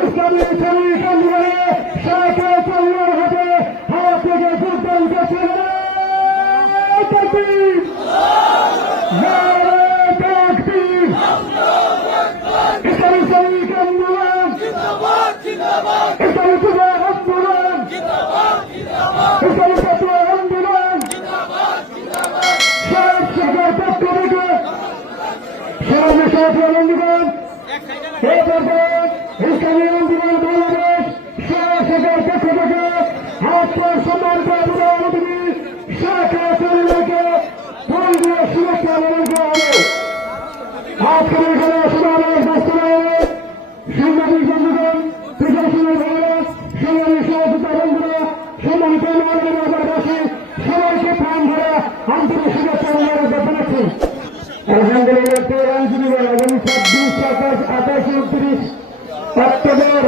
ইসলামী শ্রমিক আন্দোলনে শাখা কল্যাণ হাতে হাত থেকে যোগদান করছেন ইসলামী শ্রমিক আন্দোলন ইসলামী যুব আন্দোলন ইসলামী ছাত্র আন্দোলন সব শাখার পক্ষ থেকে সর্বশেষ আন্দোলন ইসলামী আন্দোলন বাংলাদেশ শাখার পক্ষ থেকে আজকের সম্মানিত অতিথি শাখা কল্যাণকে পরিবেশ সুরক্ষা প্রদান করা হবে। আজকের এখানে সমাবেশ বাস্তবায়নে সাংবাদিক বন্ধুগণ, প্রশাসনের ভাইরা, সংগ্রামী সহযোগিতা বন্ধুরা, সম্মানিত বাজারবাসী সবাইকে প্রাণ ভরা আন্তরিক শুভেচ্ছা জানাচ্ছি। আলহামদুলিল্লাহ 13 আগামী 26, 27, 28, 29 অক্টোবর